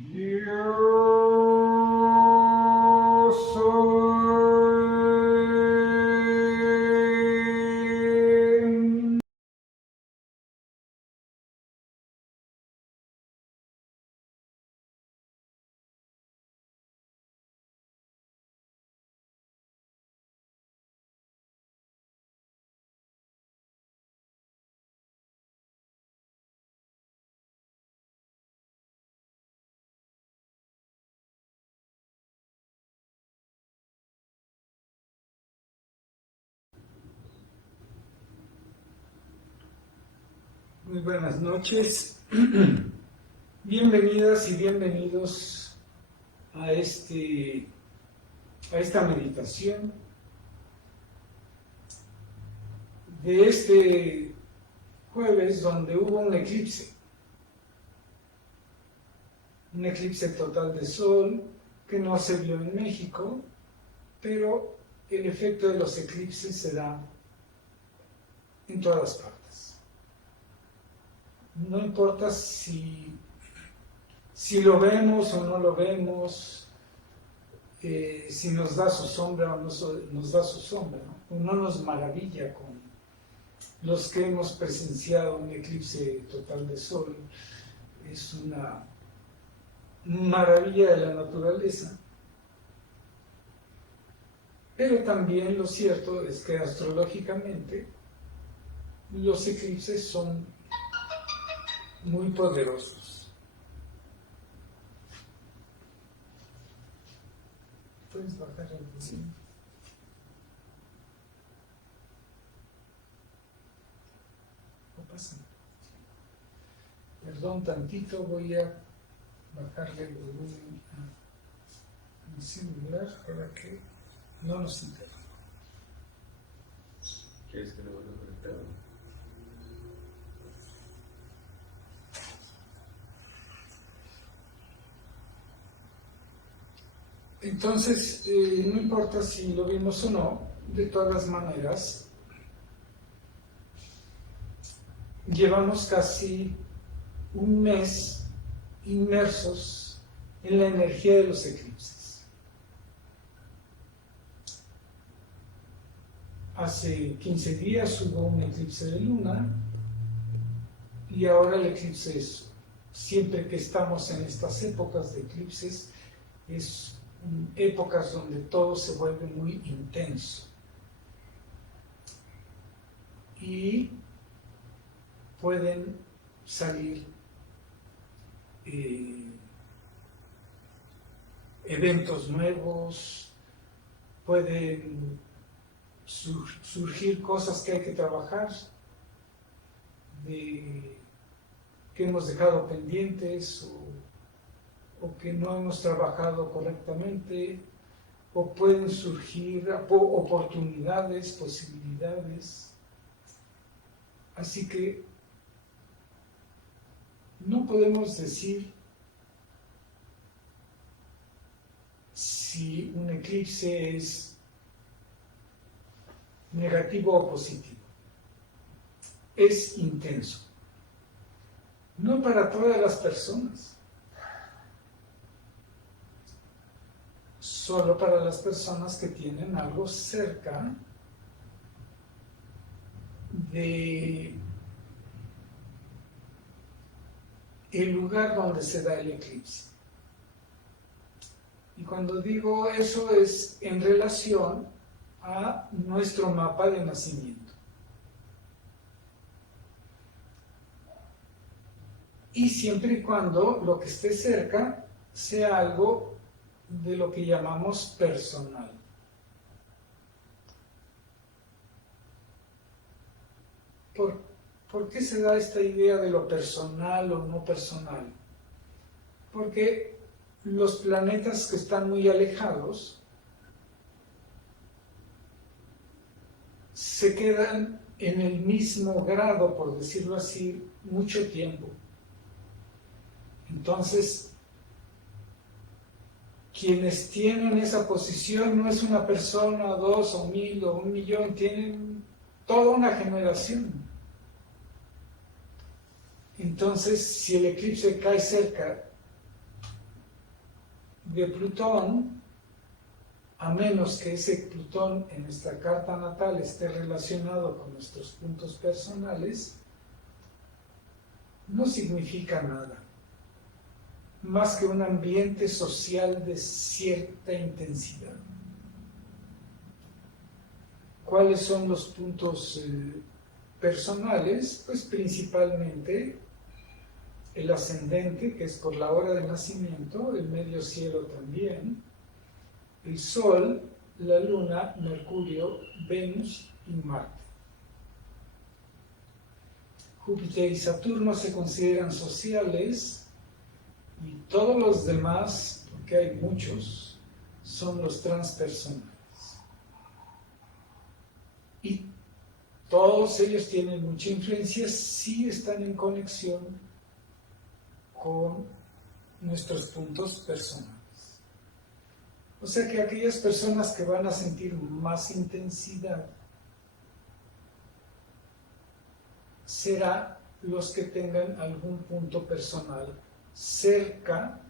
Yo soy. Muy buenas noches. Bienvenidas y bienvenidos a esta meditación de este jueves donde hubo un eclipse total de sol que no se vio en México, pero el efecto de los eclipses se da en todas partes. No importa si lo vemos o no lo vemos, si nos da su sombra o no nos da su sombra, ¿no? O no nos maravilla con los que hemos presenciado un eclipse total de sol. Es una maravilla de la naturaleza. Pero también lo cierto es que astrológicamente los eclipses son muy poderosos. ¿Puedes bajar el volumen? Sí. No pasa nada. Perdón tantito, voy a bajarle el volumen a mi celular para que no nos interrumpa. ¿Quieres que lo vuelva a conectar? Entonces, no importa si lo vimos o no, de todas maneras, llevamos casi un mes inmersos en la energía de los eclipses. Hace 15 días hubo un eclipse de luna y ahora el eclipse es, siempre que estamos en estas épocas de eclipses, es épocas donde todo se vuelve muy intenso y pueden salir eventos nuevos, pueden surgir cosas que hay que trabajar, que hemos dejado pendientes o que no hemos trabajado correctamente, o pueden surgir oportunidades, posibilidades. Así que no podemos decir si un eclipse es negativo o positivo. Es intenso. No para todas las personas. Solo para las personas que tienen algo cerca de el lugar donde se da el eclipse. Y cuando digo eso es en relación a nuestro mapa de nacimiento. Y siempre y cuando lo que esté cerca sea algo de lo que llamamos personal. ¿Por qué se da esta idea de lo personal o no personal? Porque los planetas que están muy alejados se quedan en el mismo grado, por decirlo así, mucho tiempo. Entonces, quienes tienen esa posición no es una persona, dos o 1000 o 1.000.000, tienen toda una generación. Entonces, si el eclipse cae cerca de Plutón, a menos que ese Plutón en nuestra carta natal esté relacionado con nuestros puntos personales, no significa nada, más que un ambiente social de cierta intensidad. ¿Cuáles son los puntos personales? Pues principalmente el ascendente, que es por la hora de nacimiento, el medio cielo también, el Sol, la Luna, Mercurio, Venus y Marte. Júpiter y Saturno se consideran sociales y todos los demás, porque hay muchos, son los transpersonales. Y todos ellos tienen mucha influencia si están en conexión con nuestros puntos personales. O sea que aquellas personas que van a sentir más intensidad será los que tengan algún punto personal cerca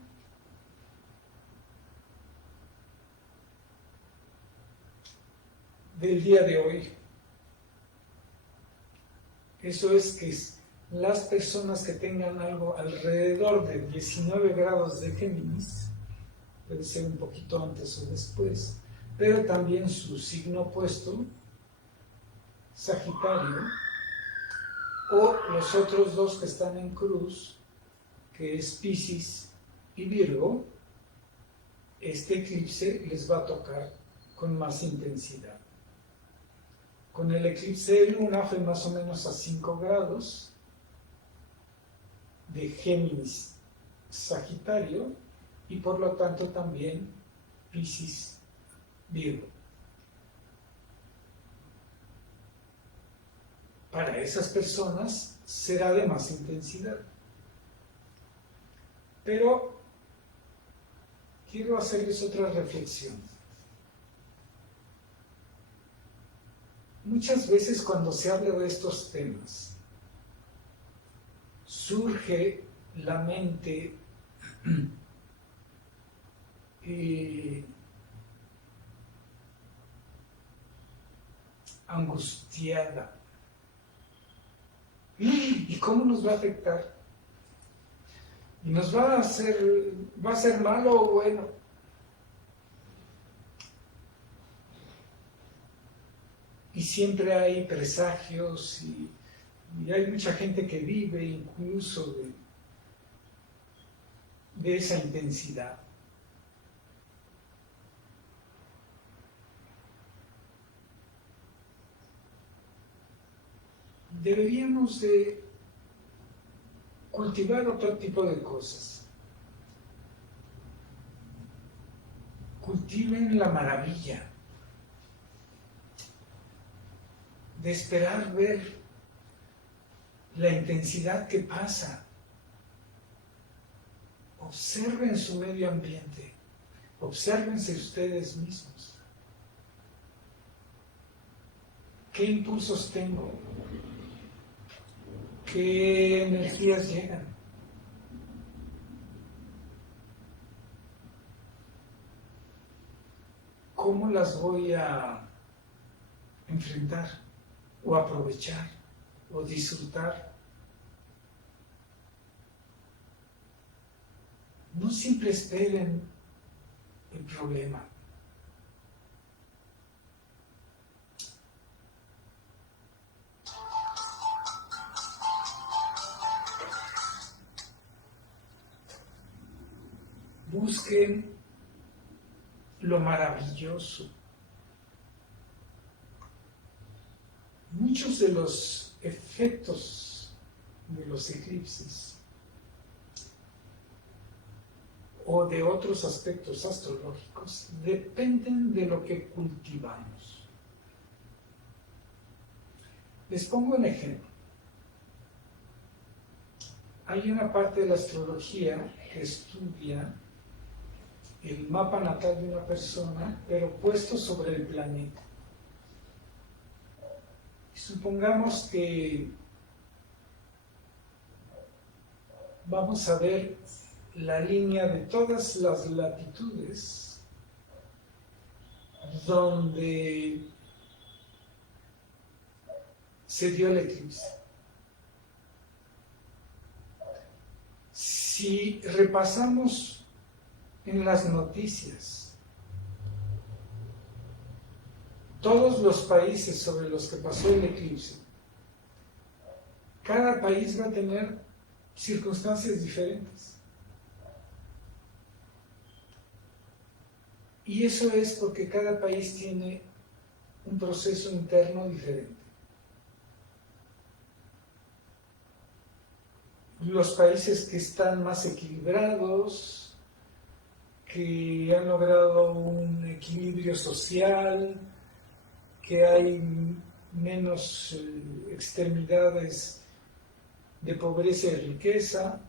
del día de hoy. Eso es que las personas que tengan algo alrededor de 19 grados de Géminis, puede ser un poquito antes o después, pero también su signo opuesto, Sagitario, o los otros dos que están en Cruz, que es Piscis y Virgo, este eclipse les va a tocar con más intensidad. Con el eclipse de Luna fue más o menos a 5 grados de Géminis, Sagitario, y por lo tanto también Piscis, Virgo. Para esas personas será de más intensidad. Pero quiero hacerles otra reflexión. Muchas veces cuando se habla de estos temas, surge la mente angustiada. ¿Y cómo nos va a afectar? ¿Y nos va a ser malo o bueno? Y siempre hay presagios y hay mucha gente que vive incluso de esa intensidad. Deberíamos de cultivar otro tipo de cosas. Cultiven la maravilla de esperar ver la intensidad que pasa. Observen su medio ambiente, obsérvense ustedes mismos. ¿Qué impulsos tengo? ¿Qué energías llegan? ¿Cómo las voy a enfrentar o aprovechar o disfrutar? No siempre esperen el problema. Busquen lo maravilloso. Muchos de los efectos de los eclipses o de otros aspectos astrológicos dependen de lo que cultivamos. Les pongo un ejemplo. Hay una parte de la astrología que estudia el mapa natal de una persona, pero puesto sobre el planeta. Supongamos que vamos a ver la línea de todas las latitudes donde se dio el eclipse. Si repasamos en las noticias todos los países sobre los que pasó el eclipse, cada país va a tener circunstancias diferentes. Y eso es porque cada país tiene un proceso interno diferente. Los países que están más equilibrados, que han logrado un equilibrio social, que hay menos extremidades de pobreza y riqueza,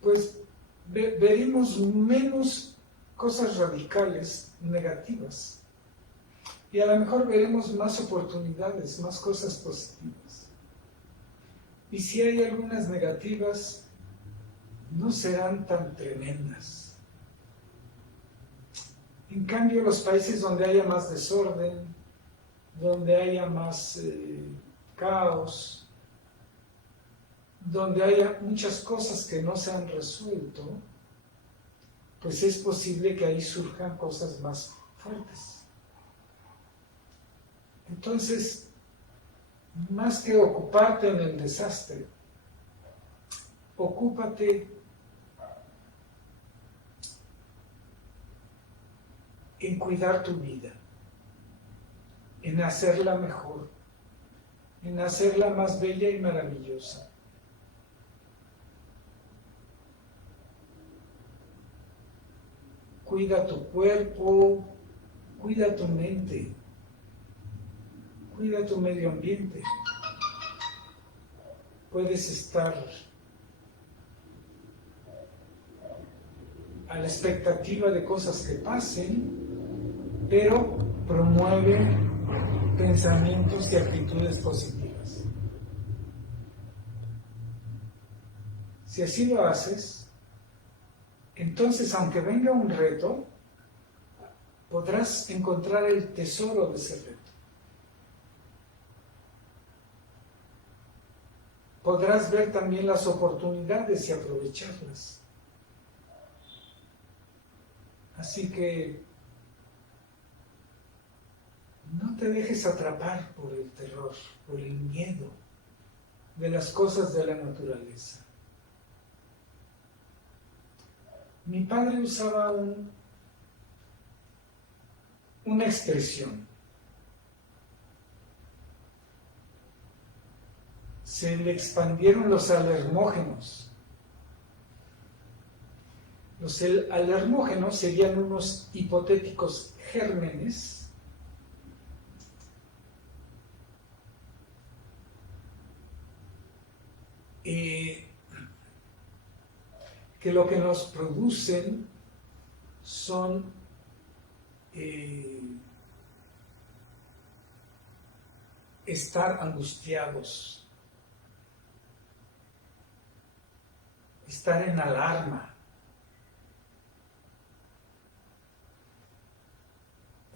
pues veremos menos cosas radicales, negativas, y a lo mejor veremos más oportunidades, más cosas positivas. Y si hay algunas negativas, no serán tan tremendas. En cambio, los países donde haya más desorden, donde haya más caos, donde haya muchas cosas que no se han resuelto, pues es posible que ahí surjan cosas más fuertes. Entonces, más que ocuparte en el desastre, ocúpate en cuidar tu vida, en hacerla mejor, en hacerla más bella y maravillosa. Cuida tu cuerpo, cuida tu mente, cuida tu medio ambiente. Puedes estar a la expectativa de cosas que pasen, pero promueve pensamientos y actitudes positivas. Si así lo haces, entonces, aunque venga un reto, podrás encontrar el tesoro de ese reto. Podrás ver también las oportunidades y aprovecharlas. Así que no te dejes atrapar por el terror, por el miedo de las cosas de la naturaleza. Mi padre usaba una expresión. Se le expandieron los alermógenos. Los alermógenos serían unos hipotéticos gérmenes que lo que nos producen son estar angustiados, estar en alarma.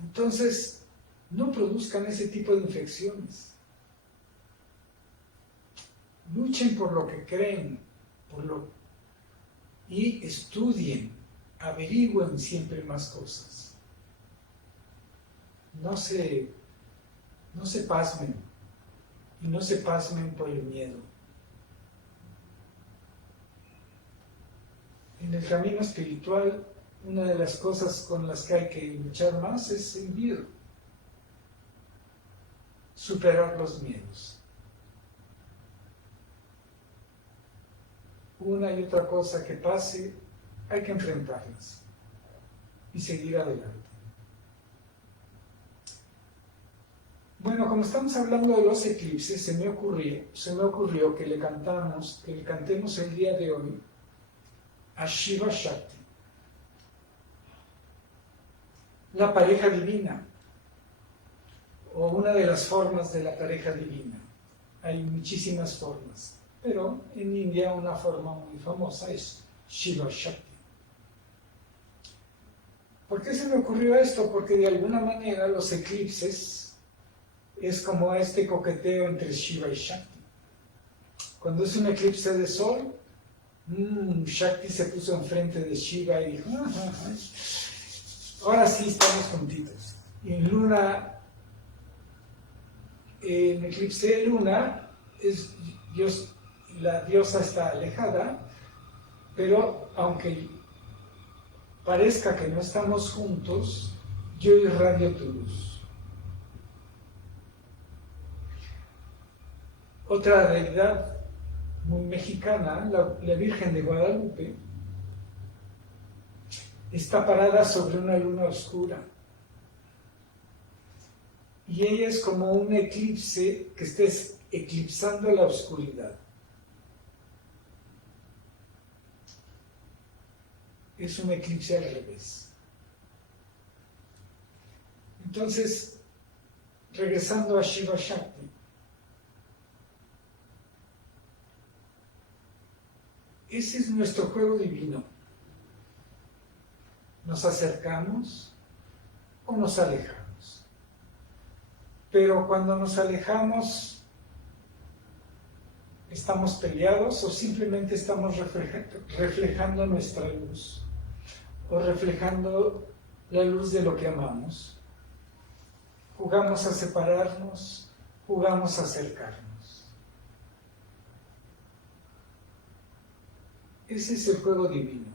Entonces, no produzcan ese tipo de infecciones. Luchen por lo que creen, y estudien, averigüen siempre más cosas. No se pasmen, y no se pasmen por el miedo. En el camino espiritual, una de las cosas con las que hay que luchar más es el miedo. Superar los miedos. Una y otra cosa que pase, hay que enfrentarlas y seguir adelante. Bueno, como estamos hablando de los eclipses, se me ocurrió que le cantemos el día de hoy a Shiva Shakti, la pareja divina, o una de las formas de la pareja divina. Hay muchísimas formas. pero en India una forma muy famosa es Shiva Shakti. ¿Por qué se me ocurrió esto? Porque de alguna manera los eclipses es como este coqueteo entre Shiva y Shakti. Cuando es un eclipse de sol, Shakti se puso enfrente de Shiva y dijo, ahora sí estamos juntitos. Y en luna, en eclipse de luna, la diosa está alejada, pero aunque parezca que no estamos juntos, yo irradio tu luz. Otra deidad muy mexicana, la Virgen de Guadalupe, está parada sobre una luna oscura. Y ella es como un eclipse que esté eclipsando la oscuridad. Es un eclipse al revés. Entonces, regresando a Shiva Shakti, ese es nuestro juego divino. Nos acercamos o nos alejamos. Pero cuando nos alejamos, ¿estamos peleados o simplemente estamos reflejando nuestra luz? O reflejando la luz de lo que amamos. Jugamos a separarnos, jugamos a acercarnos. Ese es el juego divino.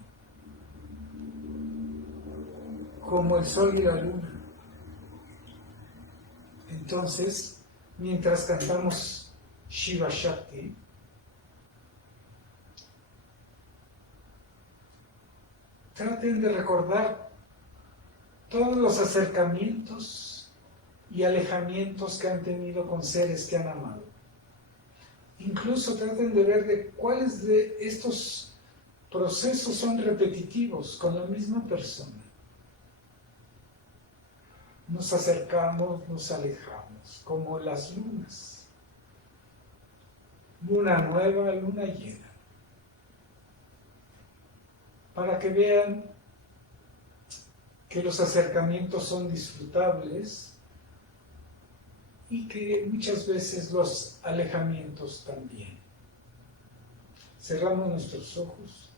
Como el sol y la luna. Entonces, mientras cantamos Shiva Shakti, traten de recordar todos los acercamientos y alejamientos que han tenido con seres que han amado. Incluso traten de ver de cuáles de estos procesos son repetitivos con la misma persona. Nos acercamos, nos alejamos, como las lunas. Luna nueva, luna llena. Para que vean que los acercamientos son disfrutables y que muchas veces los alejamientos también. Cerramos nuestros ojos.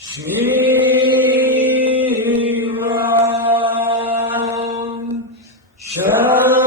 Shiva Shakti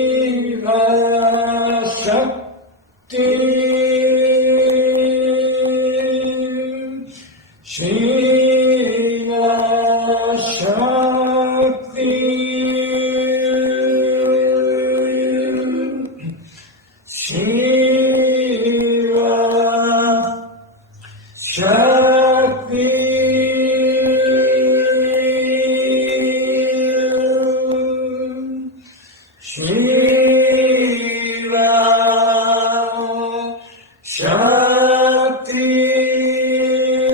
Shiva Shakti Shiva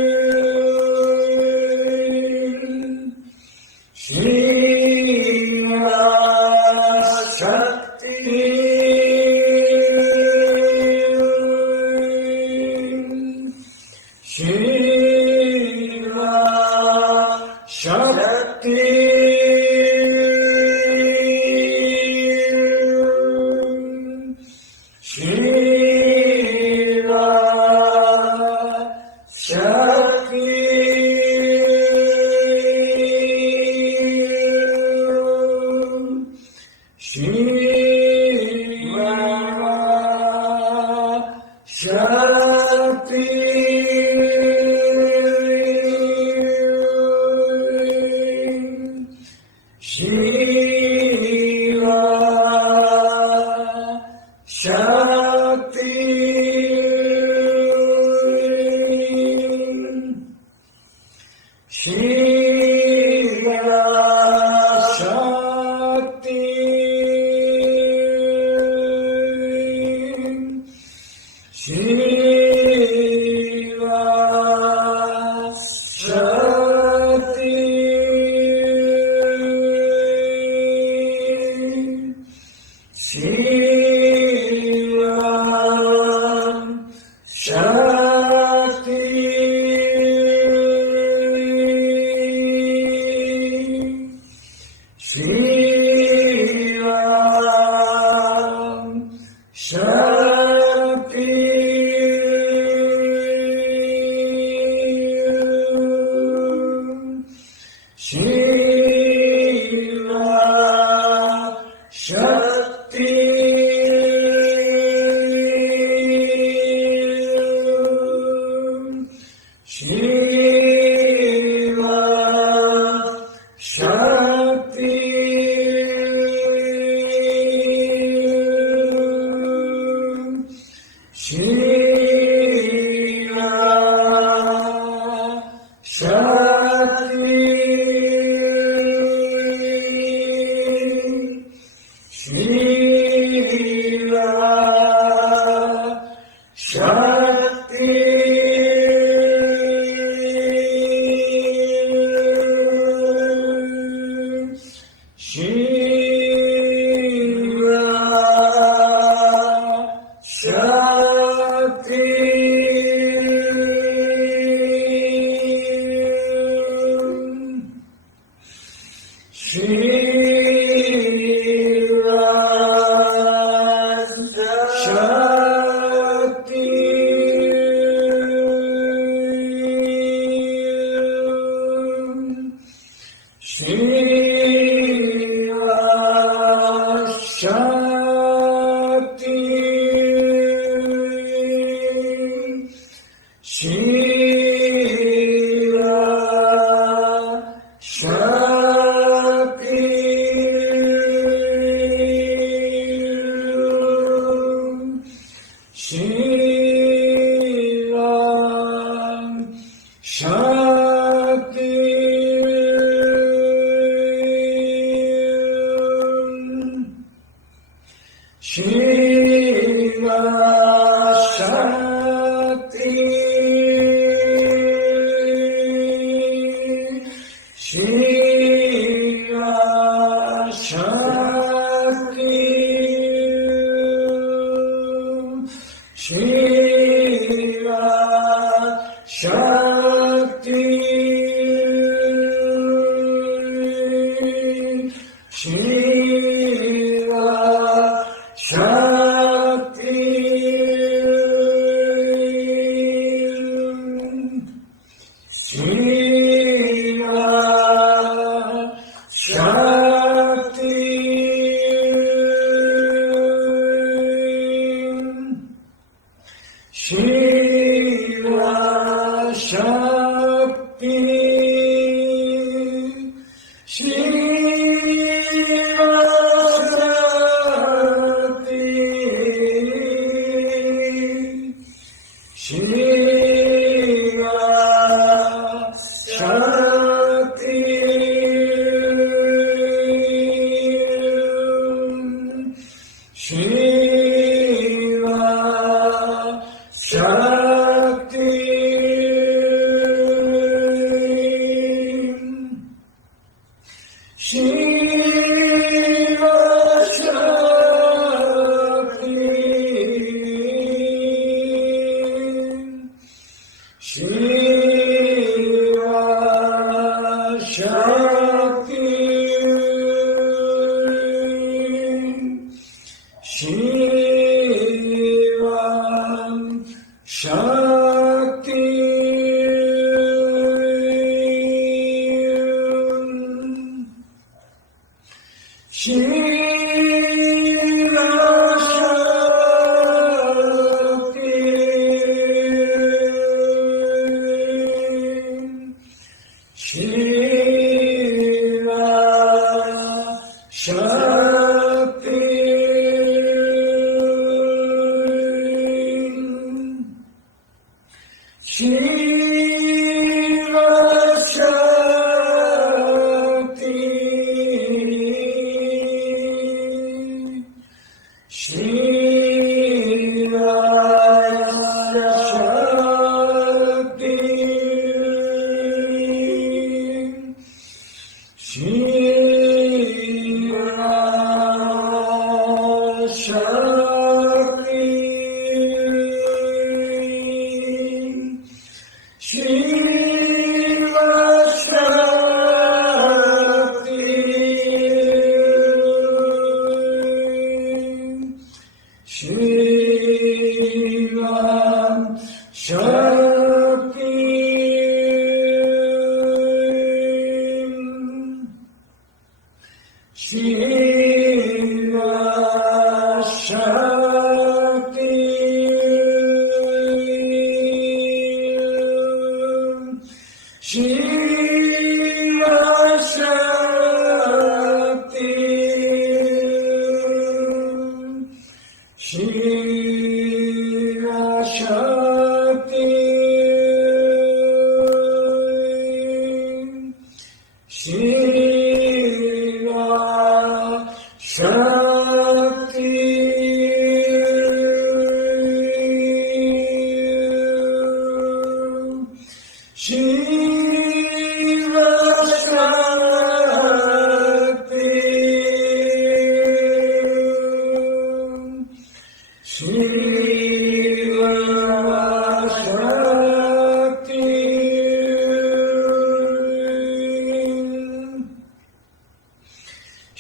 Shakti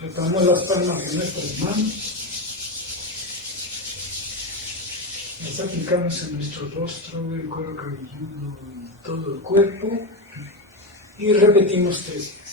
Tocamos las palmas de nuestras manos. Las aplicamos en nuestro rostro, el cuero cabelludo y todo el cuerpo. Y repetimos 3 veces.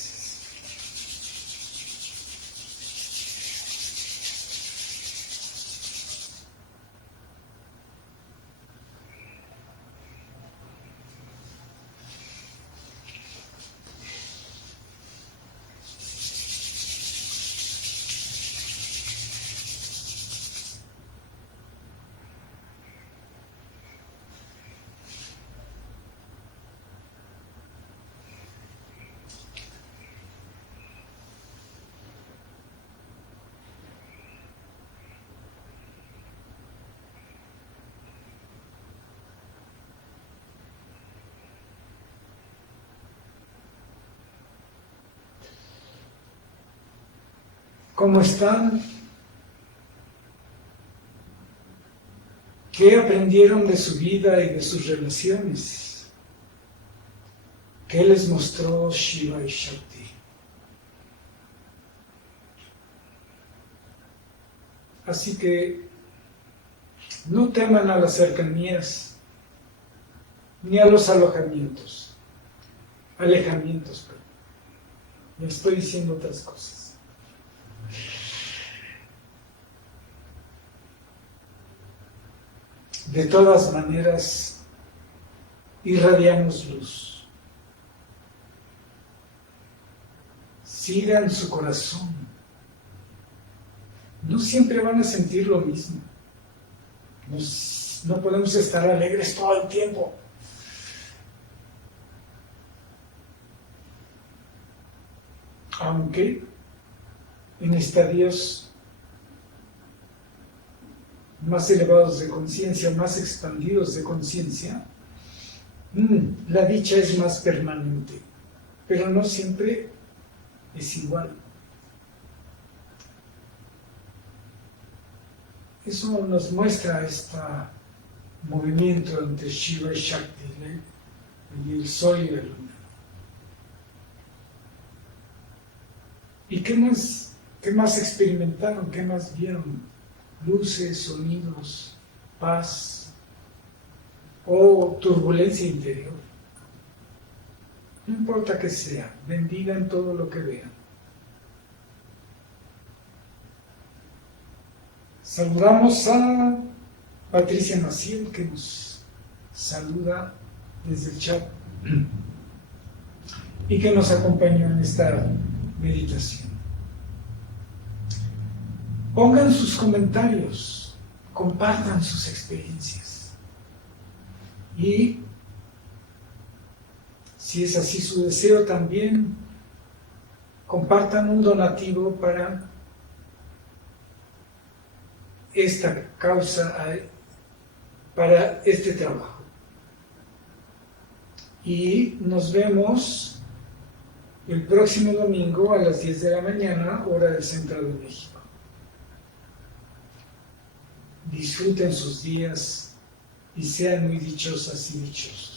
¿Cómo están? ¿Qué aprendieron de su vida y de sus relaciones? ¿Qué les mostró Shiva y Shakti? Así que no teman a las cercanías ni a los alejamientos, perdón. Ya estoy diciendo otras cosas. De todas maneras, irradiamos luz. Sigan su corazón. No siempre van a sentir lo mismo. No podemos estar alegres todo el tiempo. Aunque en estadios más elevados de conciencia, más expandidos de conciencia, la dicha es más permanente, pero no siempre es igual. Eso nos muestra este movimiento entre Shiva y Shakti, y el Sol y la Luna. ¿Y qué más experimentaron? ¿Qué más vieron? Luces, sonidos, paz o turbulencia interior. No importa que sea, bendigan todo lo que vean. Saludamos a Patricia Maciel, que nos saluda desde el chat y que nos acompañó en esta meditación. Pongan sus comentarios, compartan sus experiencias. Y si es así su deseo también, compartan un donativo para esta causa, para este trabajo. Y nos vemos el próximo domingo a las 10 de la mañana, hora del Centro de México. Disfruten sus días y sean muy dichosas y dichosos.